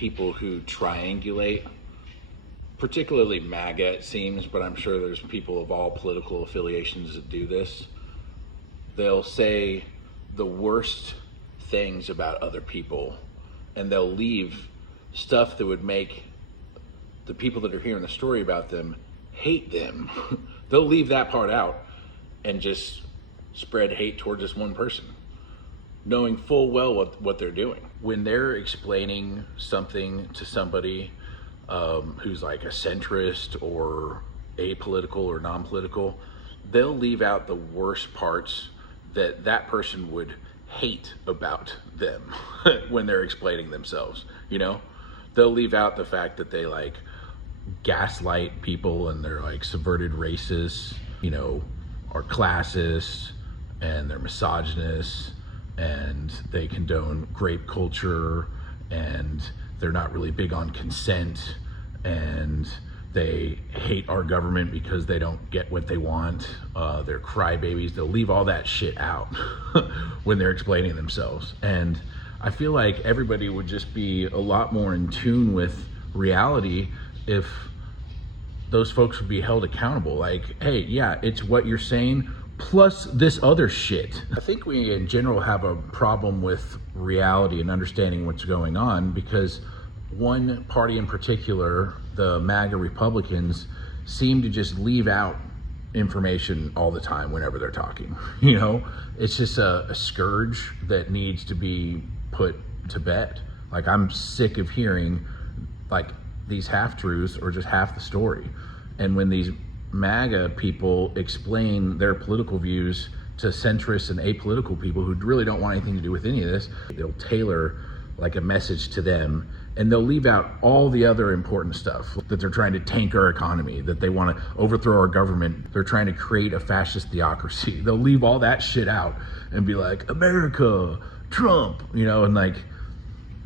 people who triangulate, particularly MAGA it seems, but I'm sure there's people of all political affiliations that do this. They'll say the worst things about other people, and they'll leave stuff that would make the people that are hearing the story about them hate them. They'll leave that part out and just spread hate towards this one person, knowing full well what they're doing. When they're explaining something to somebody who's like a centrist or apolitical or non-political, they'll leave out the worst parts that that person would hate about them when they're explaining themselves, you know? They'll leave out the fact that they like gaslight people and they're like subverted racists, you know, are classists and they're misogynists and they condone grape culture and they're not really big on consent and they hate our government because they don't get what they want. They're crybabies. They'll leave all that shit out when they're explaining themselves. And I feel like everybody would just be a lot more in tune with reality if those folks would be held accountable. Like, hey, yeah, it's what you're saying plus this other shit. I think we in general have a problem with reality and understanding what's going on because one party in particular, the MAGA Republicans, seem to just leave out information all the time whenever they're talking. You know, it's just a scourge that needs to be put to bed. Like, I'm sick of hearing like these half-truths or just half the story. And when these MAGA people explain their political views to centrists and apolitical people who really don't want anything to do with any of this, they'll tailor like a message to them and they'll leave out all the other important stuff, that they're trying to tank our economy, that they want to overthrow our government, they're trying to create a fascist theocracy. They'll leave all that shit out and be like, America, Trump, you know, and like,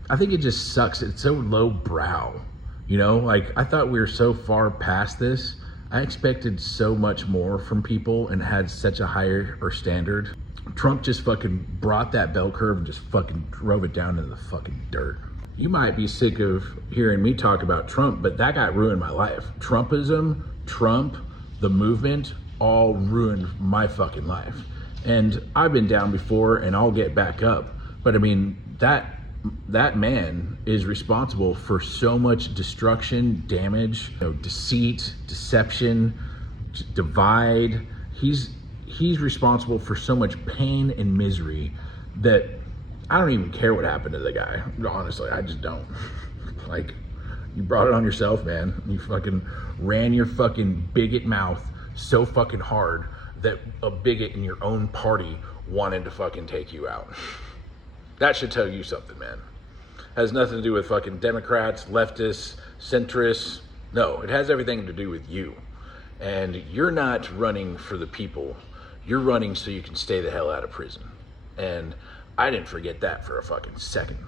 I think it just sucks. It's so low brow, you know, like I thought we were so far past this. I expected so much more from people and had such a higher standard. Trump just fucking brought that bell curve and just fucking drove it down into the fucking dirt. You might be sick of hearing me talk about Trump, but that guy ruined my life. Trumpism, Trump, the movement, all ruined my fucking life. And I've been down before and I'll get back up. But I mean, that man is responsible for so much destruction, damage, you know, deceit, deception, divide. He's responsible for so much pain and misery that I don't even care what happened to the guy. Honestly, I just don't. Like, you brought it on yourself, man. You fucking ran your fucking bigot mouth so fucking hard that a bigot in your own party wanted to fucking take you out. That should tell you something, man. Has nothing to do with fucking Democrats, leftists, centrists. No, it has everything to do with you. And you're not running for the people. You're running so you can stay the hell out of prison. And I didn't forget that for a fucking second.